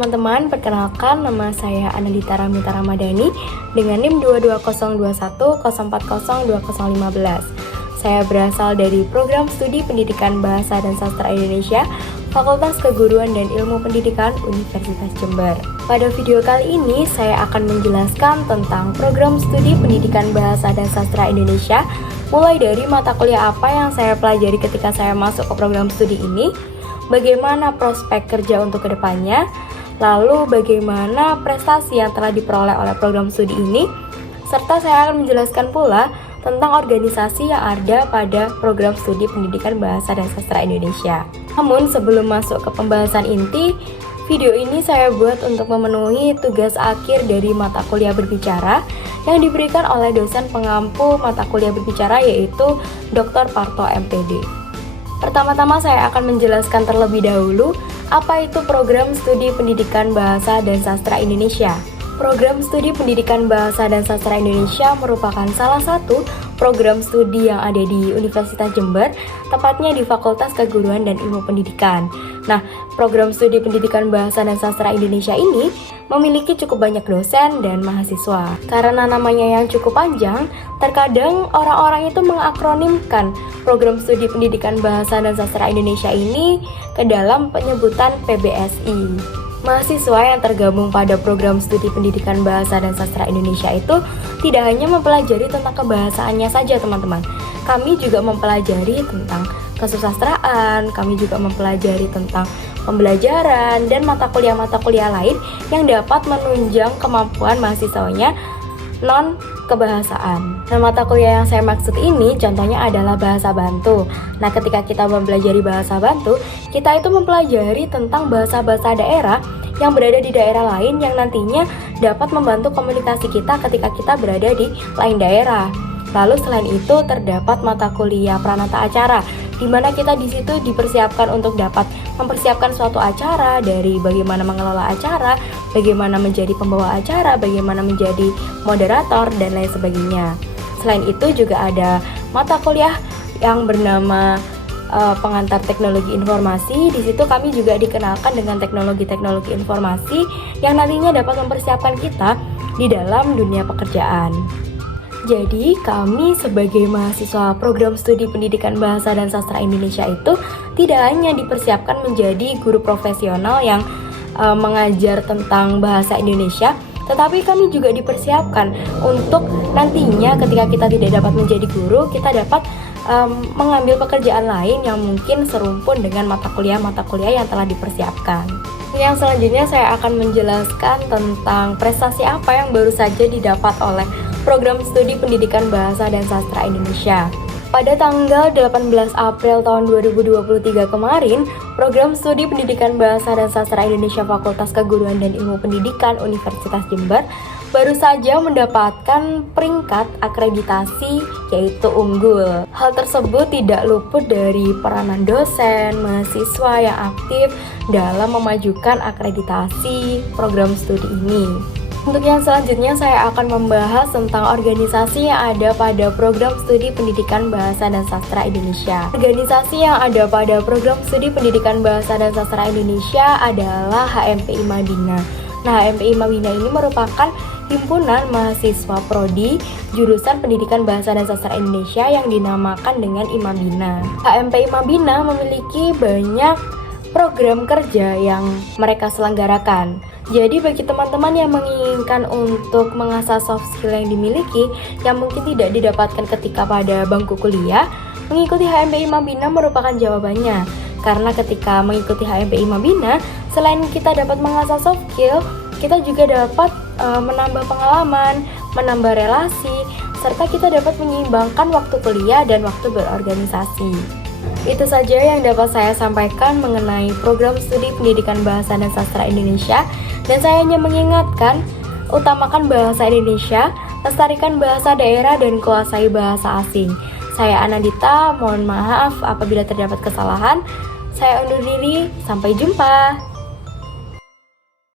teman-teman, perkenalkan nama saya Anandita Ramita Ramadhani dengan NIM 22021040215. Saya berasal dari Program Studi Pendidikan Bahasa dan Sastra Indonesia, Fakultas Keguruan dan Ilmu Pendidikan Universitas Jember. Pada video kali ini, saya akan menjelaskan tentang Program Studi Pendidikan Bahasa dan Sastra Indonesia, mulai dari mata kuliah apa yang saya pelajari ketika saya masuk ke program studi ini, bagaimana prospek kerja untuk kedepannya, lalu bagaimana prestasi yang telah diperoleh oleh program studi ini, serta saya akan menjelaskan pula tentang organisasi yang ada pada program studi pendidikan bahasa dan sastra Indonesia. Namun sebelum masuk ke pembahasan inti, video ini saya buat untuk memenuhi tugas akhir dari mata kuliah berbicara yang diberikan oleh dosen pengampu mata kuliah berbicara, yaitu Dr. Parto MPD. Pertama-tama saya akan menjelaskan terlebih dahulu apa itu Program Studi Pendidikan Bahasa dan Sastra Indonesia. Program Studi Pendidikan Bahasa dan Sastra Indonesia merupakan salah satu program studi yang ada di Universitas Jember, tepatnya di Fakultas Keguruan dan Ilmu Pendidikan. Nah, Program Studi Pendidikan Bahasa dan Sastra Indonesia ini memiliki cukup banyak dosen dan mahasiswa. Karena namanya yang cukup panjang, terkadang orang-orang itu mengakronimkan Program Studi Pendidikan Bahasa dan Sastra Indonesia ini ke dalam penyebutan PBSI. Mahasiswa yang tergabung pada Program Studi Pendidikan Bahasa dan Sastra Indonesia itu tidak hanya mempelajari tentang kebahasaannya saja, teman-teman. Kami juga mempelajari tentang kesusastraan, kami juga mempelajari tentang pembelajaran dan mata kuliah lain yang dapat menunjang kemampuan mahasiswanya non-kebahasaan. Nah, mata kuliah yang saya maksud ini contohnya adalah bahasa bantu. Nah, ketika kita mempelajari bahasa bantu, kita itu mempelajari tentang bahasa-bahasa daerah yang berada di daerah lain yang nantinya dapat membantu komunikasi kita ketika kita berada di lain daerah. Lalu selain itu terdapat mata kuliah pranata acara, di mana kita di situ dipersiapkan untuk dapat mempersiapkan suatu acara, dari bagaimana mengelola acara, bagaimana menjadi pembawa acara, bagaimana menjadi moderator, dan lain sebagainya. Selain itu juga ada mata kuliah yang bernama pengantar teknologi informasi. Di situ kami juga dikenalkan dengan teknologi-teknologi informasi yang nantinya dapat mempersiapkan kita di dalam dunia pekerjaan. Jadi kami sebagai mahasiswa Program Studi Pendidikan Bahasa dan Sastra Indonesia itu tidak hanya dipersiapkan menjadi guru profesional yang mengajar tentang bahasa Indonesia, tetapi kami juga dipersiapkan untuk nantinya ketika kita tidak dapat menjadi guru, kita dapat mengambil pekerjaan lain yang mungkin serumpun dengan mata kuliah yang telah dipersiapkan. Yang selanjutnya saya akan menjelaskan tentang prestasi apa yang baru saja didapat oleh Program Studi Pendidikan Bahasa dan Sastra Indonesia. Pada tanggal 18 April tahun 2023 kemarin, Program Studi Pendidikan Bahasa dan Sastra Indonesia Fakultas Keguruan dan Ilmu Pendidikan Universitas Jember baru saja mendapatkan peringkat akreditasi, yaitu unggul. Hal tersebut tidak luput dari peranan dosen, mahasiswa yang aktif dalam memajukan akreditasi program studi ini. Untuk yang selanjutnya saya akan membahas tentang organisasi yang ada pada Program Studi Pendidikan Bahasa dan Sastra Indonesia. Organisasi yang ada pada Program Studi Pendidikan Bahasa dan Sastra Indonesia adalah HMPI Mabina. Nah, HMPI Mabina ini merupakan himpunan mahasiswa prodi jurusan Pendidikan Bahasa dan Sastra Indonesia yang dinamakan dengan Imabina. HMPI Mabina memiliki banyak program kerja yang mereka selenggarakan. Jadi bagi teman-teman yang menginginkan untuk mengasah soft skill yang dimiliki yang mungkin tidak didapatkan ketika pada bangku kuliah, mengikuti HMPI Mabina merupakan jawabannya. Karena ketika mengikuti HMPI Mabina, selain kita dapat mengasah soft skill, kita juga dapat menambah pengalaman, menambah relasi, serta kita dapat menyeimbangkan waktu kuliah dan waktu berorganisasi. Itu saja yang dapat saya sampaikan mengenai Program Studi Pendidikan Bahasa dan Sastra Indonesia. Dan saya hanya mengingatkan, utamakan bahasa Indonesia, lestarikan bahasa daerah, dan kuasai bahasa asing. Saya Anandita, mohon maaf apabila terdapat kesalahan. Saya undur diri, sampai jumpa.